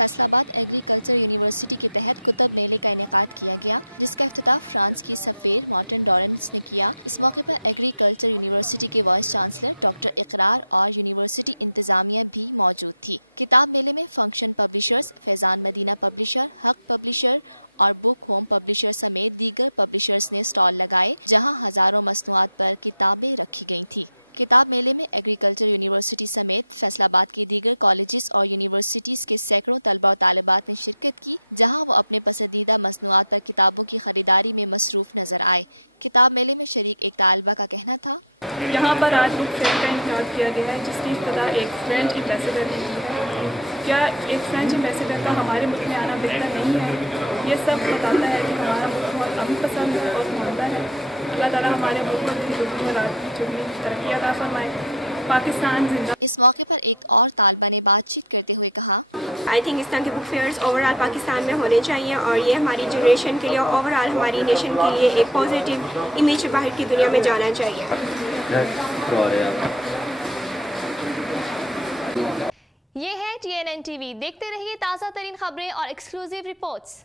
فیصل آباد agriculture university کے تحت کتب میلے کا انعقاد کیا گیا، جس کا افتتاح فرانس کی سفیر مارٹن ڈورنس نے کیا۔ اس موقع پر ایگریکلچر یونیورسٹی کے وائس چانسلر ڈاکٹر اقرار اور یونیورسٹی انتظامیہ بھی موجود تھی۔ کتاب میلے میں function publishers Faizan Madina publisher Haq publisher اور بک ہوم پبلشر سمیت دیگر پبلشرز نے سٹال لگائے، جہاں ہزاروں مصنوعات پر کتابیں رکھی گئی تھیں۔ کتاب میلے میں ایگریکلچر یونیورسٹی سمیت فیصل آباد کے دیگر کالجز اور یونیورسٹیز کے سینکڑوں طلبہ و طالبات نے شرکت کی، جہاں وہ اپنے پسندیدہ مصنوعات پر کتابوں کی خریداری میں مصروف نظر آئے۔ کتاب میلے میں شریک ایک طالبہ کا کہنا تھا۔ یہاں پر آج بک فیئر کا انعقاد کیا گیا ہے، جس کی ابتدا ایک فرینچ امبیسڈر نے کیا ایک فرینچ امبیسڈر کا ہمارے ملک میں آنا بہتر نہیں ہے؟ یہ سب بتاتا ہے کہ ہمارا ملک بہت امن پسند اور محبت ہے۔ اللہ تعالیٰ ہمارے ملک اس موقع پر ایک اور طالبہ نے بات چیت کرتے ہوئے کہا آئی تھنک اس طرح کے book fairs overall Pakistan میں ہونے چاہیے اور یہ ہماری جنریشن کے لیے اوور آل ہماری نیشن کے لیے ایک پازیٹیو امیج باہر کی دنیا میں جانا چاہیے۔ یہ ہے T N N T V دیکھتے رہیے تازہ ترین خبریں اور ایکسکلوزیو رپورٹس